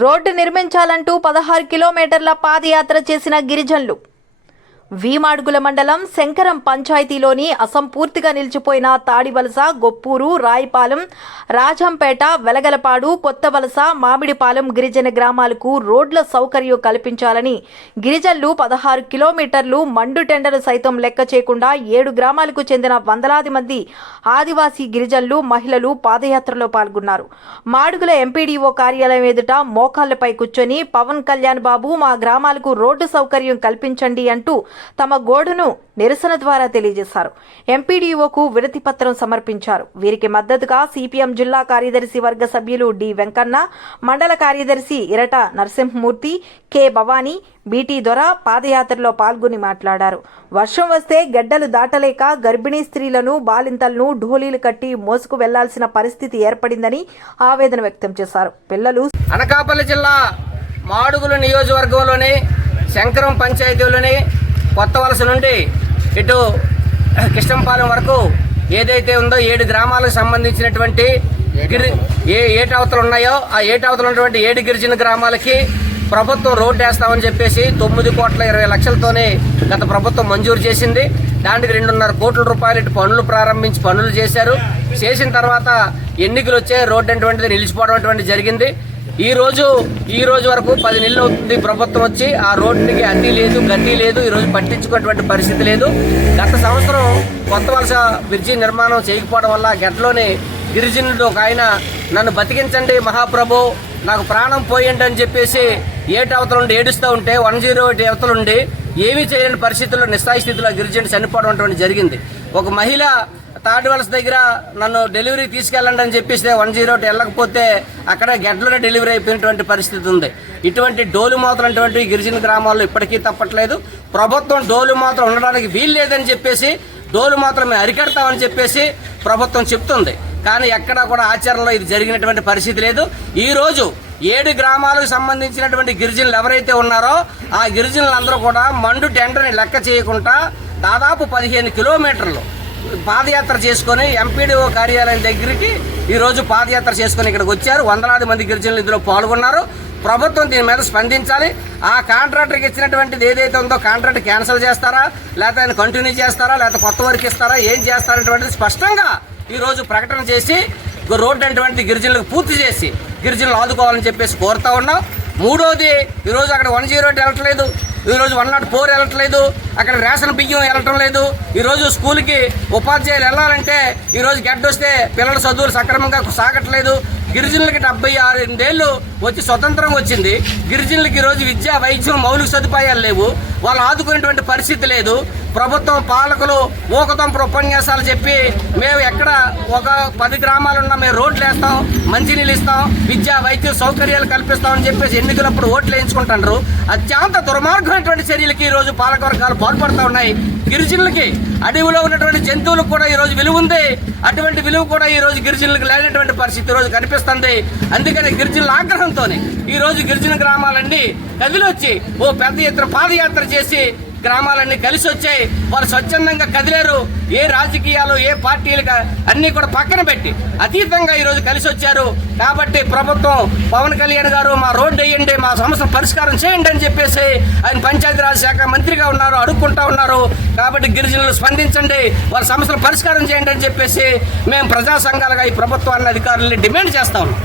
Road నిర్మించాలంటూ పదహారు కిలోమీటర్ల పాదయాత్ర చేసిన గిరిజనులు. వీమాడుగుల మండలం శంకరం పంచాయతీలోని అసంపూర్తిగా నిలిచిపోయిన తాడివలస గొప్పూరు రాయిపాలెం రాజంపేట వెలగలపాడు కొత్తవలస మామిడిపాలెం గిరిజన గ్రామాలకు రోడ్ల సౌకర్యం కల్పించాలని గిరిజనులు పదహారు కిలోమీటర్లు మండు టెండర్ సైతం లెక్క చేయకుండా ఏడు గ్రామాలకు చెందిన వందలాది మంది ఆదివాసీ గిరిజనులు మహిళలు పాదయాత్రలో పాల్గొన్నారు. మాడుగుల ఎంపీడీఓ కార్యాలయం ఎదుట మోకాళ్ళపై కూర్చొని పవన్ కళ్యాణ్ బాబు మా గ్రామాలకు రోడ్డు సౌకర్యం కల్పించండి అంటూ తమ గోడును నిరసన ద్వారా తెలియజేశారు. ఎంపీడీఓకు వినతి పత్రం సమర్పించారు. వీరికి మద్దతుగా సిపిఎం జిల్లా కార్యదర్శి వర్గ సభ్యులు డి వెంకన్న మండల కార్యదర్శి ఇరట నరసింహమూర్తి కె భవానీ బీటీ దొర పాదయాత్రలో పాల్గొని మాట్లాడారు. వర్షం వస్తే గడ్డలు దాటలేక గర్భిణీ స్త్రీలను బాలింతలను ఢోలీలు కట్టి మోసుకు వెళ్ళాల్సిన పరిస్థితి ఏర్పడిందని ఆవేదన వ్యక్తం చేశారు. పిల్లలు అనకాపల్లి జిల్లా మాడుగుల నియోజకవర్గంలోని శంకరం పంచాయతీలోని కొత్త వలస నుండి ఇటు కృష్ణంపాలెం వరకు ఏదైతే ఉందో ఏడు గ్రామాలకు సంబంధించినటువంటి గిరి ఏ ఏటవతలు ఉన్నాయో ఆ ఏటవతలు ఉన్నటువంటి ఏడు గిరిజన గ్రామాలకి ప్రభుత్వం రోడ్డు వేస్తామని చెప్పేసి తొమ్మిది కోట్ల ఇరవై లక్షలతోనే గత ప్రభుత్వం మంజూరు చేసింది. దానికి రెండున్నర కోట్ల రూపాయలు ఇటు పనులు ప్రారంభించి పనులు చేశారు. చేసిన తర్వాత ఎన్నికలు వచ్చాయి. రోడ్డు అటువంటిది నిలిచిపోవడం అటువంటిది జరిగింది. ఈ రోజు ఈ రోజు వరకు పది నెలలు అవుతుంది ప్రభుత్వం వచ్చి ఆ రోడ్డుకి అడ్డీ లేదు గడ్డీ లేదు ఈ రోజు పట్టించుకున్నటువంటి పరిస్థితి లేదు. గత సంవత్సరం కొత్త వలస బ్రిడ్జి నిర్మాణం చేయకపోవడం వల్ల గడ్డలోని గిరిజనుడు ఒక ఆయన నన్ను బతికించండి మహాప్రభు నాకు ప్రాణం పోయండి అని చెప్పేసి ఏటు అవతల నుండి ఏడుస్తూ ఉంటే వన్ జీరో ఎయిట్ అవతల నుండి ఏమీ చేయని పరిస్థితుల్లో నిస్సాయి స్థితిలో గిరిజనుడు చనిపోవడం అటువంటి జరిగింది. ఒక మహిళ థర్డ్ వలస దగ్గర నన్ను డెలివరీ తీసుకెళ్ళండి అని చెప్పేసి వన్ జీరో వెళ్ళకపోతే అక్కడ గడ్డలోనే డెలివరీ అయిపోయినటువంటి పరిస్థితి ఉంది. ఇటువంటి డోలు మాత్రం అటువంటి గిరిజన గ్రామాల్లో ఇప్పటికీ తప్పట్లేదు. ప్రభుత్వం డోలు మాత్రం ఉండడానికి వీలు లేదని చెప్పేసి డోలు మాత్రమే అరికడతామని చెప్పేసి ప్రభుత్వం చెప్తుంది. కానీ ఎక్కడా కూడా ఆచరణలో ఇది జరిగినటువంటి పరిస్థితి లేదు. ఈ రోజు ఏడు గ్రామాలకు సంబంధించినటువంటి గిరిజనులు ఎవరైతే ఉన్నారో ఆ గిరిజనులందరూ కూడా మండు టెండర్ని లెక్క చేయకుండా దాదాపు పదిహేను కిలోమీటర్లు పాదయాత్ర చేసుకొని ఎంపీడీఓ కార్యాలయం దగ్గరికి ఈరోజు పాదయాత్ర చేసుకొని ఇక్కడికి వచ్చారు. వందలాది మంది గిరిజనులు ఇందులో పాల్గొన్నారు. ప్రభుత్వం దీని మీద స్పందించాలి. ఆ కాంట్రాక్టర్కి ఇచ్చినటువంటిది ఏదైతే ఉందో కాంట్రాక్ట్ క్యాన్సిల్ చేస్తారా? లేకపోతే ఆయన కంటిన్యూ చేస్తారా? లేకపోతే కొత్త వర్క్ ఇస్తారా? ఏం చేస్తారనేటువంటిది స్పష్టంగా ఈరోజు ప్రకటన చేసి రోడ్డు అటువంటి గిరిజనులకు పూర్తి చేసి గిరిజనులు ఆదుకోవాలని చెప్పేసి కోరుతా ఉన్నాం. మూడోది ఈరోజు అక్కడ వన్ జీరో ఎయిట్ వెళ్ళట్లేదు ఈరోజు వన్ నాట్ ఫోర్ వెళ్ళట్లేదు అక్కడ రేషన్ బియ్యం వెళ్ళటం లేదు. ఈరోజు స్కూల్కి ఉపాధ్యాయులు వెళ్ళాలంటే ఈరోజు గడ్డ వస్తే పిల్లల చదువులు సక్రమంగా సాగట్లేదు. గిరిజనులకి డెబ్బై ఆరు ఎనిమిదేళ్ళు వచ్చి స్వతంత్రం వచ్చింది. గిరిజనులకి ఈరోజు విద్య వైద్యం మౌలిక సదుపాయాలు లేవు. వాళ్ళు ఆదుకునేటువంటి పరిస్థితి లేదు. ప్రభుత్వం పాలకులు ఊకతంపు ఉపన్యాసాలు చెప్పి మేము ఎక్కడ ఒక పది గ్రామాలున్నా మేము రోడ్లు వేస్తాం మంచినీళ్ళు ఇస్తాం విద్యా వైద్య సౌకర్యాలు కల్పిస్తామని చెప్పేసి ఎన్నికలప్పుడు ఓట్లు వేయించుకుంటున్నారు అత్యంత దుర్మార్గమైనటువంటి చర్యలకి ఈరోజు పాలకవర్గాలు పాల్పడుతూ ఉన్నాయి. గిరిజనులకి అడవిలో ఉన్నటువంటి జంతువులకు కూడా ఈ రోజు విలువ ఉంది. అటువంటి విలువ కూడా ఈ రోజు గిరిజనులకు లేనటువంటి పరిస్థితి ఈరోజు రోజు కనిపిస్తుంది. అందుకని గిరిజనుల ఆగ్రహంతోనే ఈరోజు గిరిజన గ్రామాలన్నీ కదిలొచ్చి ఓ పెద్ద ఎత్తున పాదయాత్ర చేసి గ్రామాలన్నీ కలిసి వచ్చాయి వారు స్వచ్ఛందంగా కదిలేరు. ఏ రాజకీయాలు ఏ పార్టీలు అన్ని కూడా పక్కన పెట్టి అతీతంగా ఈరోజు కలిసి వచ్చారు. కాబట్టి ప్రభుత్వం పవన్ కళ్యాణ్ గారు మా రోడ్డు వేయండి మా సమస్య పరిష్కారం చేయండి అని చెప్పేసి ఆయన పంచాయతీరాజ్ శాఖ మంత్రిగా ఉన్నారు అడుక్కుంటా ఉన్నారు. కాబట్టి గిరిజనులు స్పందించండి వారి సమస్యలు పరిష్కారం చేయండి అని చెప్పేసి మేము ప్రజా సంఘాలుగా ఈ ప్రభుత్వాన్ని అధికారుల్ని డిమాండ్ చేస్తా ఉన్నాం.